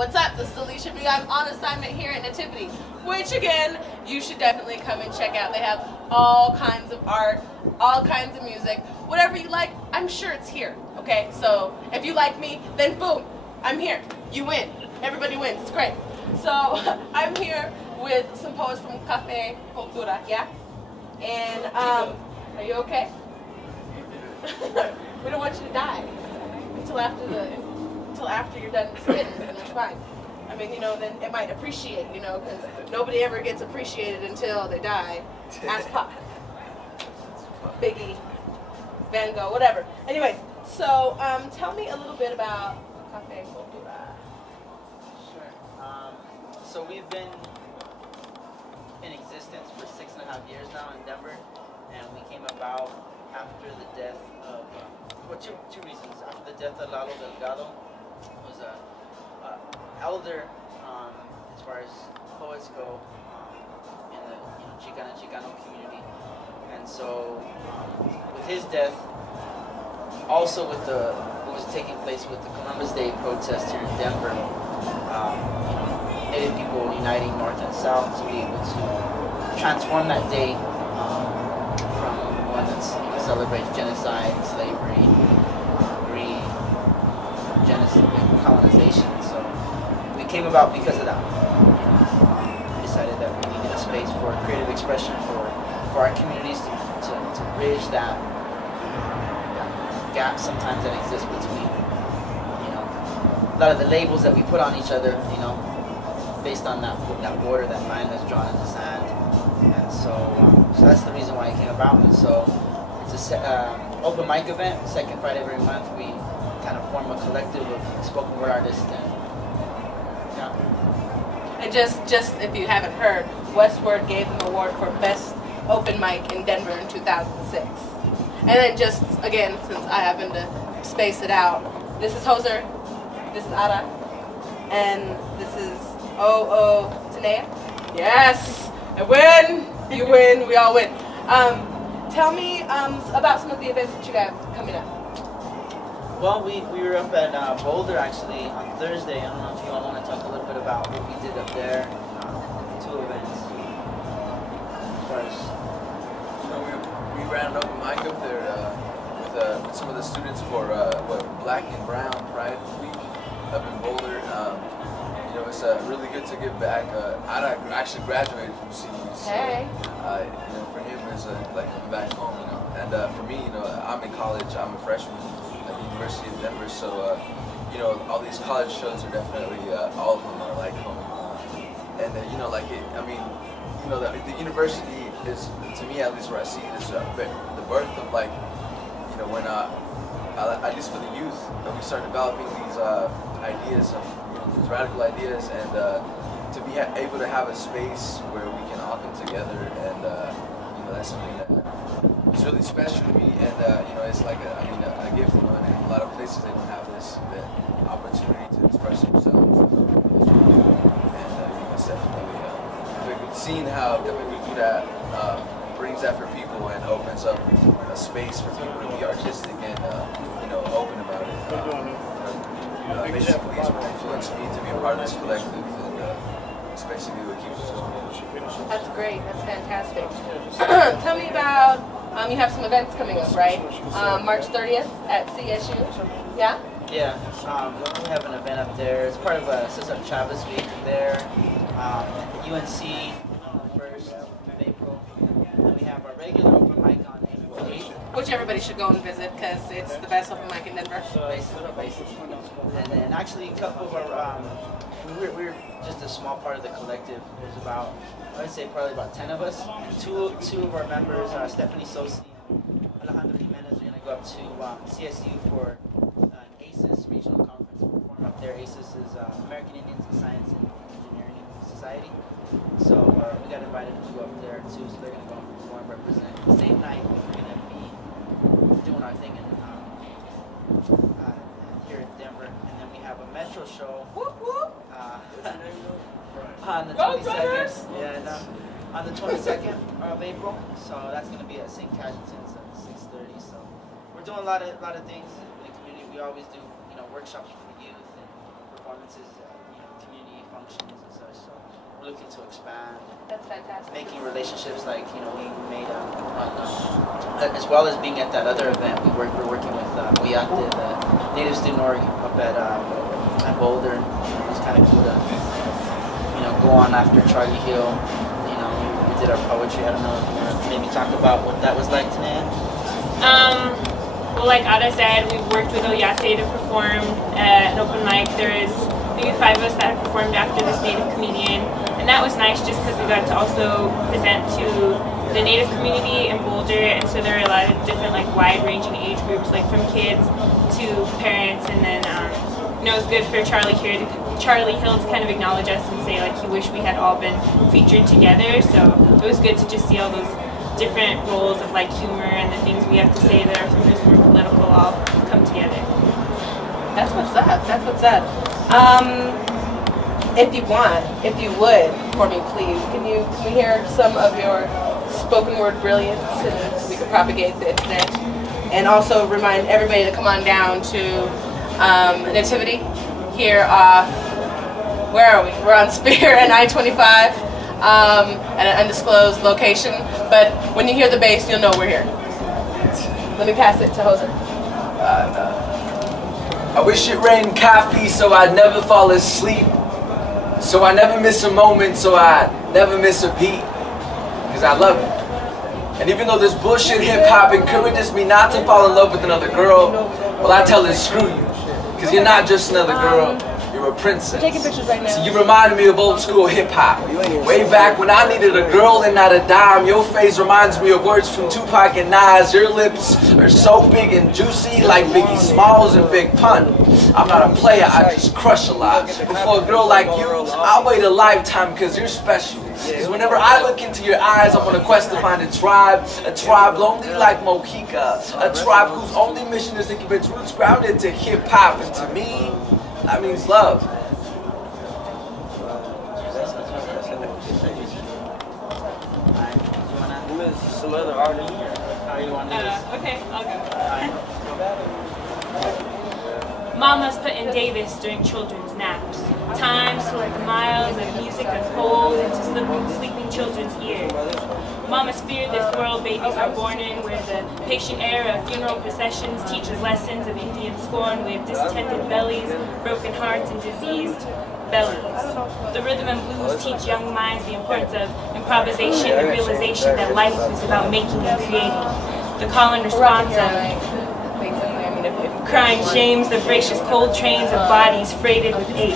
What's up? This is Alisha B. I'm on assignment here at Nativity, which again, you should definitely come and check out. They have all kinds of art, all kinds of music. Whatever you like, I'm sure it's here, okay? So if you like me, then boom, I'm here. You win. Everybody wins. It's great. So I'm here with some poets from Cafe Cultura, yeah? And are you okay? We don't want you to die until after you're done spitting, and it's fine. I mean, you know, then it might appreciate, you know, because nobody ever gets appreciated until they die. Ask Pop, Biggie, Van Gogh, whatever. Anyways, so tell me a little bit about Cafe Cultura. Sure. So we've been in existence for 6.5 years now in Denver, and we came about after the death of, well, two reasons. After the death of Lalo Delgado, was a elder as far as poets go in the Chicano community, and so with his death, also with what was taking place with the Columbus Day protest here in Denver, Native people uniting North and South to be able to transform that day from one that celebrates genocide, slavery, greed, colonization. So we came about because of that. We decided that we needed a space for creative expression for our communities to bridge that gap sometimes that exists between, you know, a lot of the labels that we put on each other, you know, based on that border, that line that's drawn in the sand. And so that's the reason why it came about. And so it's a open mic event, second Friday of every month. We kind of form a collective of spoken word artists, and yeah. And just if you haven't heard, Westward gave them an award for best open mic in Denver in 2006. And then just again, since I happen to space it out, this is Hoser, this is Ara, and this is Tanea. Yes, I win. You win. We all win. Tell me about some of the events that you got coming up. Well, we were up at Boulder actually on Thursday. I don't know if you all want to talk a little bit about what we did up there. Two events. First, we ran an open mic up there with some of the students for Black and Brown Pride Week up in Boulder. You know, it's really good to give back. I actually graduated from CU, so hey. You know, for him it's like coming back home. You know, and for me, you know, I'm in college. I'm a freshman at the University of Denver, so you know, all these college shows are definitely all of them are like home. And you know, like I mean, you know, the university is, to me at least, where I see it, is the birth of, like, you know, when at least for the youth, that we start developing these ideas of, you know, these radical ideas, and to be able to have a space where we can all come together, and you know, that's something that is really special to me, and you know, it's like a gift. You know, and in a lot of places they don't have the opportunity to express themselves, and you know, it's definitely seeing how that when we do that brings that for people and opens up a space for people to be artistic and you know, open about it. Basically, it's what influenced me to be a part of this collective, and it's basically what keeps us going. That's great. That's fantastic. Tell me about, you have some events coming up, right? March 30th at CSU. Yeah? Yeah. We have an event up there. It's part of Cesar Chavez Week there. UNC on the 1st of April. And we have our regular open mic on April 8th. Which everybody should go and visit because it's the best open mic in Denver. Basically. And then actually a couple of our, we're just a small part of the collective. There's about, I would say probably about 10 of us. And two of our members, Stephanie Sosi and Alejandro Jimenez, are going to go up to CSU for an ACES regional conference to perform up there. ACES is American Indians in Science and Engineering Society. So we got invited to go up there too, so they're going to go and perform, represent. The same night we're going to be doing our thing in here in Denver, and then we have a Metro show on the 22nd. Yeah, on the 22nd of April. So that's going to be at St. Cajetan's at 6:30. So we're doing a lot of things in the community. We always do, you know, workshops for the youth and performances, you know, looking to expand. That's fantastic. Making relationships like, you know, we made as well as being at that other event. We're working with Oyate, the native student org up at Boulder. It was kind of cool to, you know, go on after Charlie Hill. You know, we did our poetry. I don't know if you want to maybe talk about what that was like, Tanan. Well, like Ada said, we've worked with Oyate to perform at an open mic. There is maybe 5 of us that have performed after this Native comedian, and that was nice just because we got to also present to the Native community in Boulder, and so there are a lot of different, like, wide-ranging age groups, like from kids to parents, and then you know, it's good for Charlie Hill to kind of acknowledge us and say, like, he wished we had all been featured together. So it was good to just see all those different roles of, like, humor and the things we have to say that are sometimes more political all come together. That's what's up. That's what's up. If you would, for me, please, can we hear some of your spoken word brilliance, and so we can propagate the internet, and also remind everybody to come on down to Nativity here off, where are we? We're on Spear and I-25 at an undisclosed location, but when you hear the bass, you'll know we're here. Let me pass it to Jose. I wish it rained coffee so I'd never fall asleep, so I never miss a moment, so I never miss a beat, because I love it. And even though this bullshit hip-hop encourages me not to fall in love with another girl, well, I tell it, screw you, because you're not just another girl, you're a princess. We're taking pictures right now. So you remind me of old school hip-hop. Way back when I needed a girl and not a dime. Your face reminds me of words from Tupac and Nas. Your lips are so big and juicy like Biggie Smalls and Big Pun. I'm not a player, I just crush a lot. But for a girl like you, I'll wait a lifetime because you're special. Because whenever I look into your eyes, I'm on a quest to find a tribe lonely like Mojica, a tribe whose only mission is to keep its roots grounded to hip-hop, and to me, that means love. Some other artists. How you want to do this? Okay, I'll go. Mamas put in Davis during children's naps. Times to let the miles of music unfold into sleeping children's ears. Mamas fear this world babies are born in, where the patient air of funeral processions teaches lessons of Indian scorn with distended bellies, broken hearts, and diseased bellies. The rhythm and blues teach young minds the importance of improvisation and realization that life is about making and creating. The call and response of crying shames the voracious cold trains of bodies freighted with ache.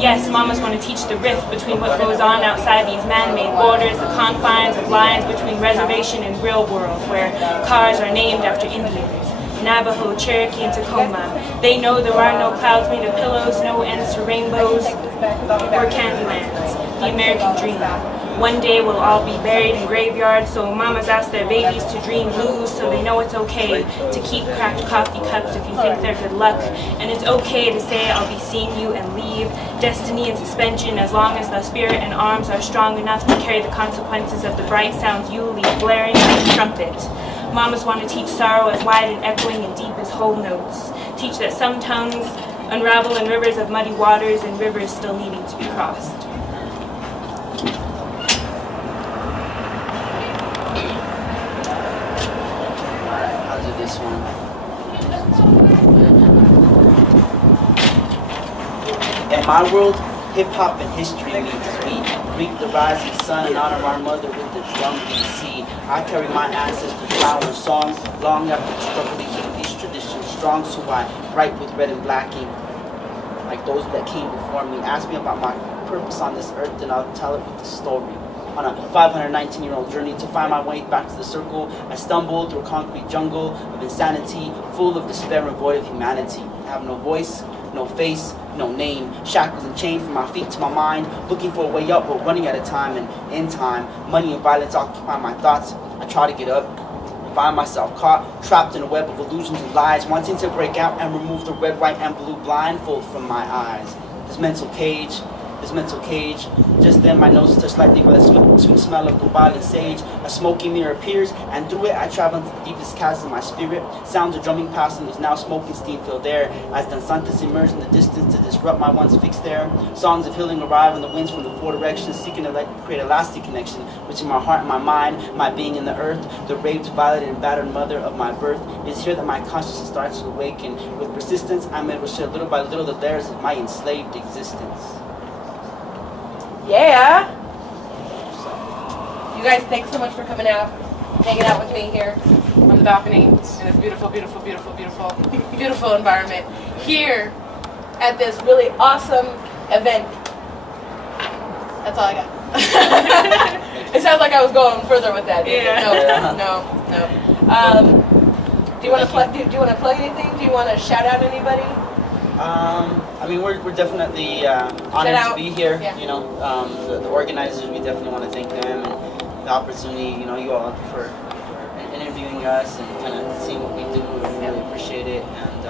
Yes, mamas want to teach the rift between what goes on outside these man-made borders, the confines of lines between reservation and real world, where cars are named after Indians, Navajo, Cherokee, and Tacoma. They know there are no clouds made of pillows, no ends to rainbows or candylands, the American dream. One day we'll all be buried in graveyards, so mamas ask their babies to dream blues so they know it's okay to keep cracked coffee cups if you think they're good luck. And it's okay to say I'll be seeing you and leave destiny in suspension as long as the spirit and arms are strong enough to carry the consequences of the bright sounds you leave blaring like a trumpet. Mamas want to teach sorrow as wide and echoing and deep as whole notes. Teach that some tongues unravel in rivers of muddy waters and rivers still needing to be crossed. This one. In my world, hip-hop and history meets sweet. Reap the rising sun and honor our mother with the drum BC. I carry my ancestors' flower song long after the struggle to keep these traditions strong, so I write with red and black ink like those that came before me. Ask me about my purpose on this earth and I'll tell it with a story. On a 519-year-old journey to find my way back to the circle, I stumbled through a concrete jungle of insanity, full of despair and void of humanity. I have no voice, no face, no name, shackled and chained from my feet to my mind, looking for a way up but running out of time, and in time, money and violence occupy my thoughts. I try to get up, find myself caught, trapped in a web of illusions and lies, wanting to break out and remove the red, white, and blue blindfold from my eyes. This mental cage this mental cage. Just then my nose is touched lightly by the sweet smell of gopal and sage. A smoky mirror appears, and through it I travel into the deepest chasm of my spirit. Sounds are drumming past and there's now smoking steam-filled air, as danzantes emerge in the distance to disrupt my once fixed air. Songs of healing arrive on the winds from the four directions, seeking to create a lasting connection between my heart and my mind, my being and the earth. The raped, violated, and battered mother of my birth. It is here that my consciousness starts to awaken. With persistence, I'm able to shed little by little the layers of my enslaved existence. Yeah. You guys, thanks so much for coming out, hanging out with me here on the balcony in this beautiful, beautiful, beautiful, beautiful, beautiful environment here at this really awesome event. That's all I got. It sounds like I was going further with that. Yeah. No. Do you want to plug? Do you want to plug anything? Do you want to shout out anybody? I mean, we're definitely honored to be here. Yeah. You know, the organizers, we definitely want to thank them, and the opportunity, you know, you all for interviewing us and kind of seeing what we do. We really appreciate it. And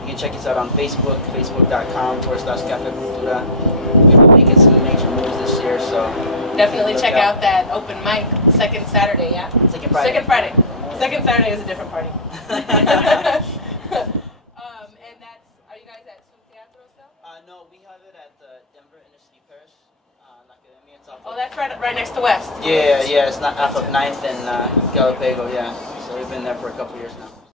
you can check us out on Facebook, facebook.com/Cafe Cultura. We've been making some major moves this year, so definitely check out that open mic, second Saturday, yeah? Second Friday. Second Friday. Second Saturday is a different party. And that's, are you guys at Swim Teatro still? No, we have it at the Denver Inner City Parish, Academia. It's off Oh, that's right next to West. Yeah, it's not off of 9th and Galapagos, yeah. So we've been there for a couple years now.